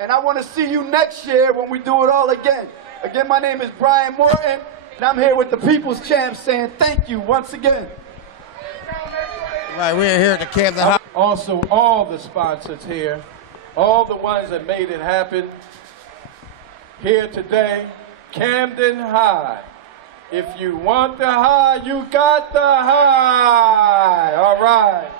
And I want to see you next year when we do it all again. Again, my name is Brian Morton, and I'm here with the People's Champ saying thank you once again. Right, we're here at the Camden High. Also, all the sponsors here, all the ones that made it happen here today. Camden High. If you want the high, you got the high. All right.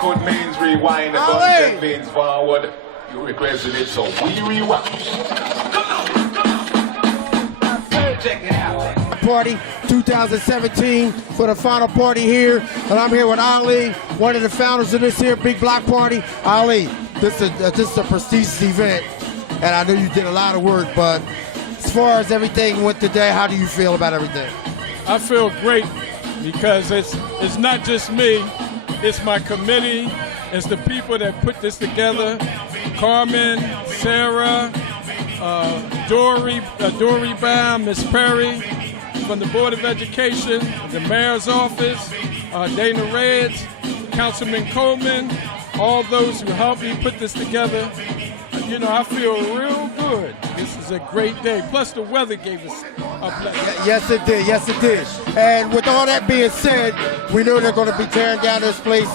Good means rewind, the gun means forward. You requested it, so we rewind. Check it out. Party 2017 for the final party here, and I'm here with Ali, one of the founders of this here big block party. Ali, this is a prestigious event, and I know you did a lot of work, but as far as everything went today, how do you feel about everything? I feel great because it's not just me, it's my committee, it's the people that put this together. Carmen, Sarah, Dory Baum, Miss Perry, from the Board of Education, the Mayor's Office, Dana Reds, Councilman Coleman, all those who helped me put this together. You know, I feel real good. This is a great day. Plus, the weather gave us a blessing. Yes, it did. Yes, it did. And with all that being said, we know they're going to be tearing down this place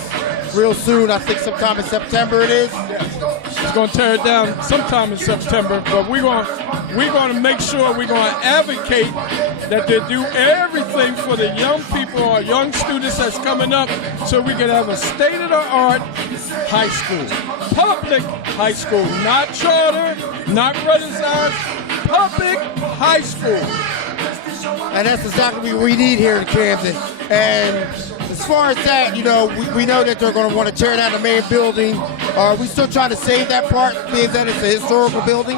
real soon. I think sometime in September it is. It's going to tear it down sometime in September, but we're going to make sure we're going to advocate that they do everything for the young people or young students that's coming up so we can have a state-of-the-art high school. Public high school, not charter, not Renaissance, public high school. And that's exactly what we need here in Camden. And as far as that, you know, we know that they're going to want to tear down the main building. Are we still trying to save that part, being that it's a historical building?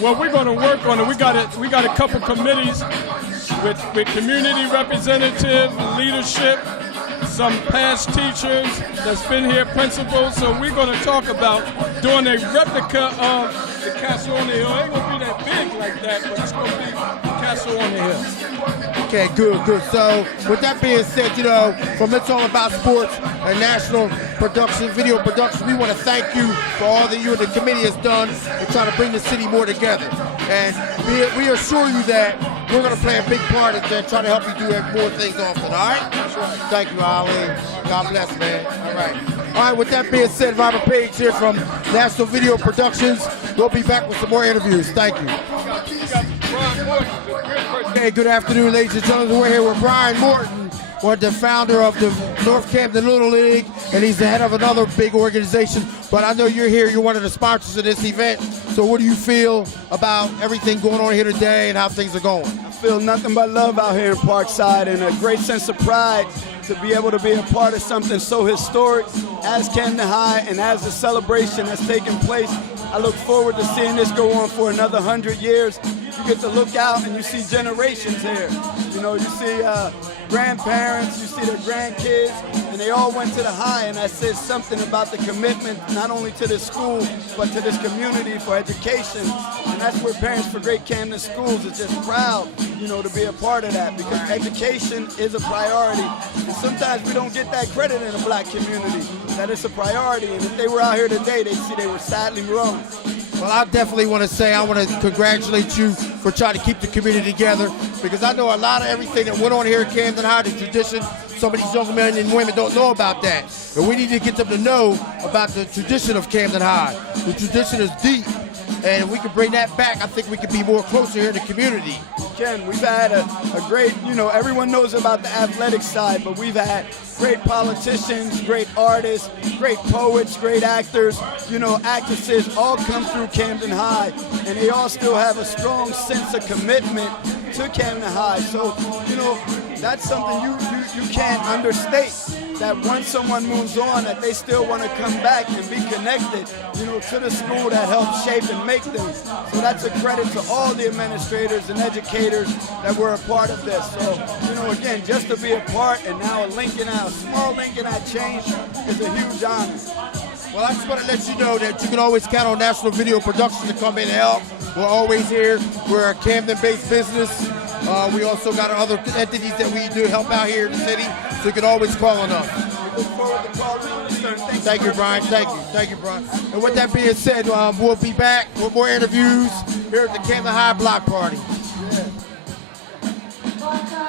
Well, we're going to work on it. We got a couple committees with community representative, leadership, some past teachers that's been here, principals. So we're going to talk about doing a replica of the castle on the hill. It ain't going to be that big like that, but it's going to be the castle on the hill. Okay, good. So with that being said, you know, from It's All About Sports and national production, video production, we want to thank you for all that you and the committee has done in trying to bring the city more together. And we assure you that we're going to play a big part in there, trying to help you do more things often, all right? That's right. Thank you, Ali. God bless, man. All right. All right, with that being said, Robert Page here from National Video Productions. We'll be back with some more interviews. Thank you. Hey, good afternoon, ladies and gentlemen. We're here with Brian Morton, one of the founder of the North Camden Little League, and he's the head of another big organization. But I know you're here. You're one of the sponsors of this event. So what do you feel about everything going on here today and how things are going? I feel nothing but love out here in Parkside and a great sense of pride to be able to be a part of something so historic as Camden High and as the celebration that's taking place. I look forward to seeing this go on for another 100 years. You get to look out and you see generations here. You know, you see grandparents, you see their grandkids, and they all went to the high, and that says something about the commitment not only to this school, but to this community for education. And that's where Parents for Great Camden Schools is just proud, you know, to be a part of that, because education is a priority. And sometimes we don't get that credit in the black community, that it's a priority. And if they were out here today, they'd see they were sadly wrong. Well, I definitely want to say I want to congratulate you for trying to keep the community together, because I know a lot of everything that went on here at Camden High, the tradition, some of these young men and women don't know about that. And we need to get them to know about the tradition of Camden High. The tradition is deep, and if we can bring that back, I think we can be more closer here in the community. Ken, we've had a great, you know, everyone knows about the athletic side, but we've had great politicians, great artists, great poets, great actors, you know, actresses all come through Camden High, and they all still have a strong sense of commitment to Camden High. So, you know, that's something you can't understate, that once someone moves on, that they still want to come back and be connected, you know, to the school that helped shape and make them. So that's a credit to all the administrators and educators that were a part of this. So, you know, again, just to be a part and now a small link in that change is a huge honor. Well, I just want to let you know that you can always count on National Video Production to come in and help. We're always here. We're a Camden-based business. We also got other entities that we do help out here in the city, so you can always call on us. We look forward to calling you, sir. Thank you, Brian. Thank you, Brian. And with that being said, we'll be back with more interviews here at the Camden High Block Party.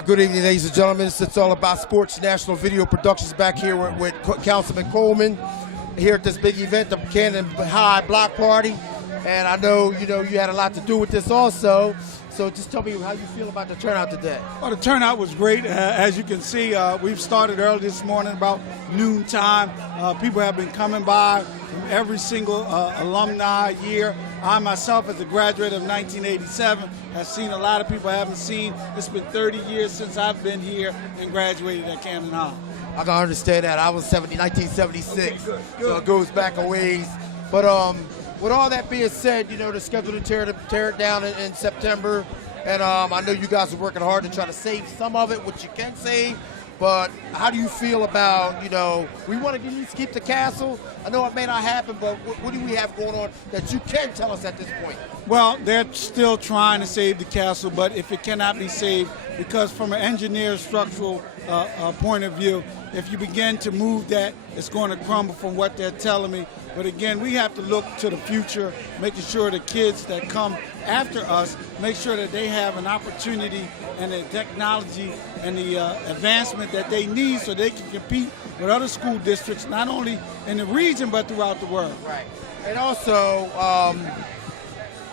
Good evening, ladies and gentlemen. It's all about sports. National Video Productions back here with Councilman Coleman here at this big event, the Camden High Block Party. And I know you had a lot to do with this also. So just tell me how you feel about the turnout today. Well, the turnout was great. As you can see, we've started early this morning, about noon time. People have been coming by from every single alumni year. I myself, as a graduate of 1987, have seen a lot of people I haven't seen. It's been 30 years since I've been here and graduated at Camden High. I can understand that. I was 1976, okay, good. So it goes back a ways. But with all that being said, they're scheduled to tear it down in September. And I know you guys are working hard to try to save some of it, which you can save. But how do you feel about, we want to at least keep the castle? I know it may not happen, but what do we have going on that you can tell us at this point? Well, they're still trying to save the castle, but if it cannot be saved, because from an engineer structural point of view, if you begin to move that, it's going to crumble from what they're telling me. But again, we have to look to the future, making sure the kids that come after us, make sure that they have an opportunity and the technology and the advancement that they need so they can compete with other school districts, not only in the region, but throughout the world. Right. And also,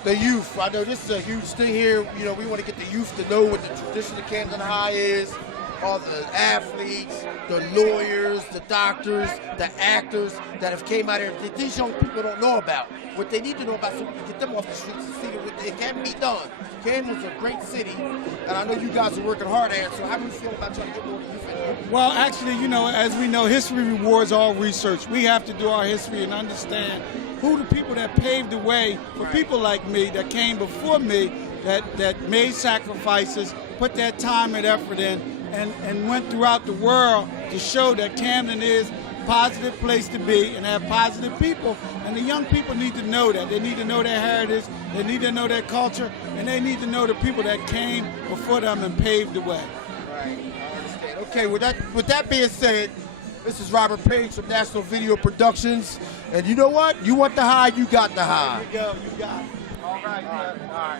the youth. I know this is a huge thing here. We want to get the youth to know what the tradition of Camden High is. All the athletes, the lawyers, the doctors, the actors that have came out here that these young people don't know about. What they need to know about so we can get them off the streets and see that it can be done. Camden's a great city, and I know you guys are working hard at it, so how do you feel about trying to get more youth in here? Well, actually, as we know, history rewards all research. We have to do our history and understand who the people that paved the way for people like me that came before me that made sacrifices, put that time and effort in, and went throughout the world to show that Camden is a positive place to be and have positive people. And the young people need to know that. They need to know their heritage, they need to know their culture, and they need to know the people that came before them and paved the way. Right, I understand. Okay, with that being said, this is Robert Page from National Video Productions. And you know what? You want the high, you got the high. There you go, you got it. All right.